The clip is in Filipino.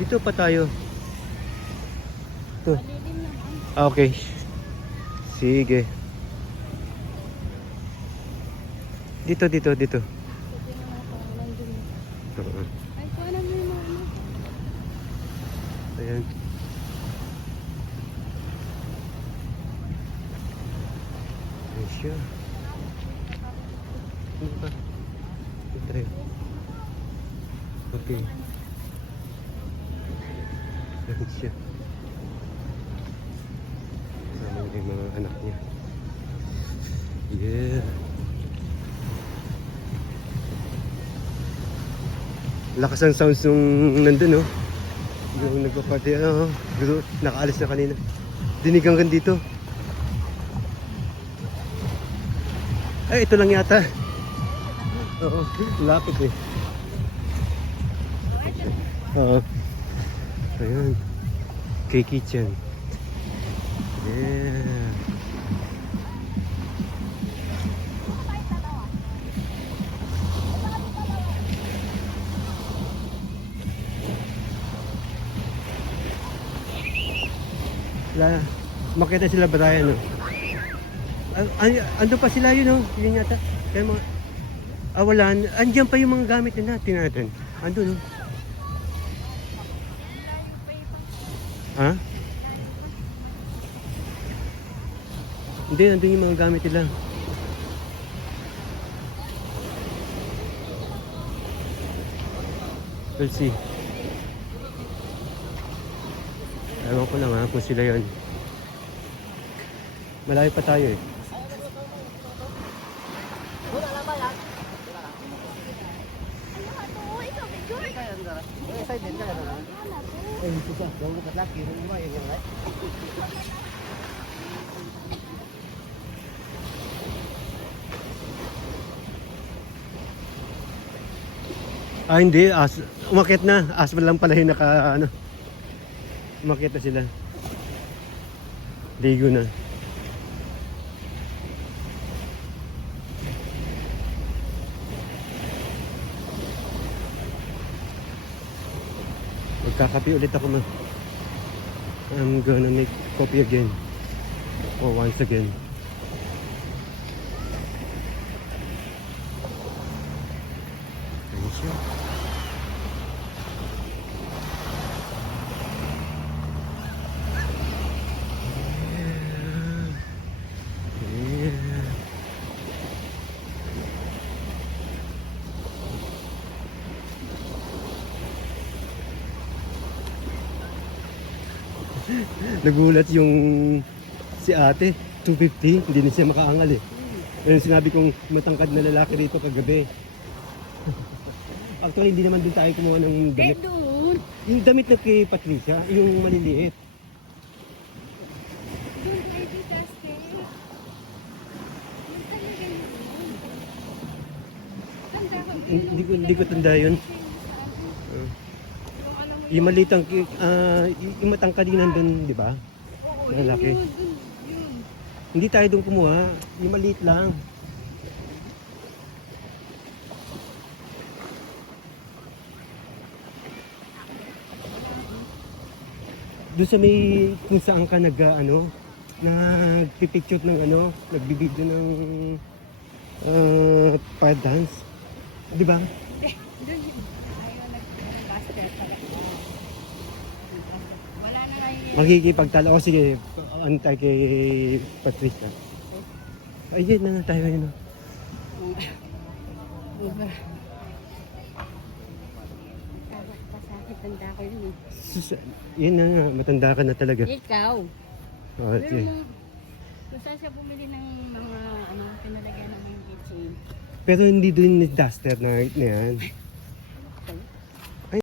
Dito pa tayo. Ito. Malilim naman. Okay. Sige. Dito. Pwede na ako nandun. Oo. Ay, kuha na mo yung mga ano. Ayan. Ayan siya. Ano ba? Ito. Okay. Ayan siya. Kasama niya yung mga anak niya. Yeah. Lakas ang sounds nung nandun, no? Yung nagpa-party, nakaalis na kanina. Dinig hanggang dito. Ay, ito lang yata. Oo, lapit eh. Oo. Ayan. K-Kitchen. Yeah. Makita sila Brian, no? Ando pa sila yun, no? Yun yata. Kaya mga... wala. Andiyan pa yung mga gamit nila. Tingnan natin. Ando, no? Ha? Hindi, nandun yung mga gamit nila. We'll see. Ewan ko lang, ha, kung sila yun. Malayo pa tayo eh. Hindi. Umakyat na. Aswal lang pala yung naka, ano. Umakyat na sila. Ligo na. Magkakape ulit ako, ma. I'm gonna make coffee again. Or once again. Ayun siya. Nagulat yung si ate, 250, hindi na siya makaangal eh. Yung sinabi kong matangkad na lalaki rito kagabi. Actually, hindi naman din tayo kumuha ng damit. Doon. Yung damit na kay Patricia, yung maliliit. Doon tayo di Dusty. Hindi ko tanda yun. Yung maliit ang, yung matangkad din nandun, di ba? Lalaki. Hindi tayo doon kumuha, yung maliit lang. Doon sa may kung saan ka nagpipicture ng nagbibideo ng fire dance. Di ba? Wala na nga yun. Makikipagtalo. O sige, antay kay Patricia. Ayun na tayo yun. Pasakit, tanda ko yun eh. Yun na nga, matanda ka na talaga. Ikaw. Okay. Kung saan siya bumili ng mga pinalagyan ng mga kitchen. Pero hindi din ni Duster na yan.